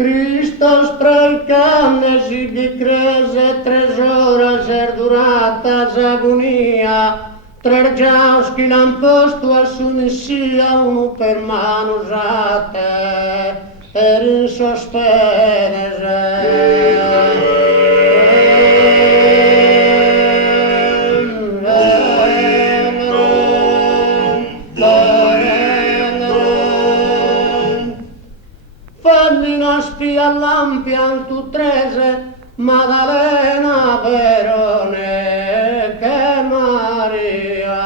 Cristos trancanes e bicrese, 3 horas erduratas agonia, 3 giaus che l'han posto a sunissia, uno per mano usate, per in sospese. Femmina spia all'ampian tu 13, Maddalena Verone che Maria.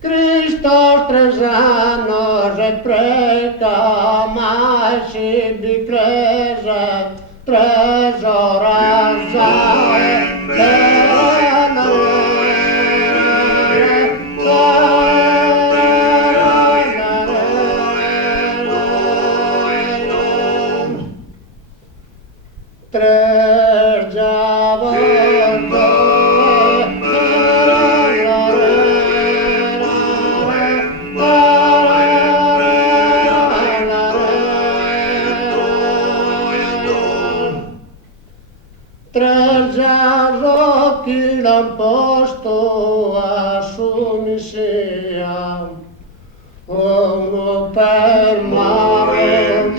Cristo 3 anos e preta, mais si bicrese, 3 horas che l'han posto a sunissia, uno per mare,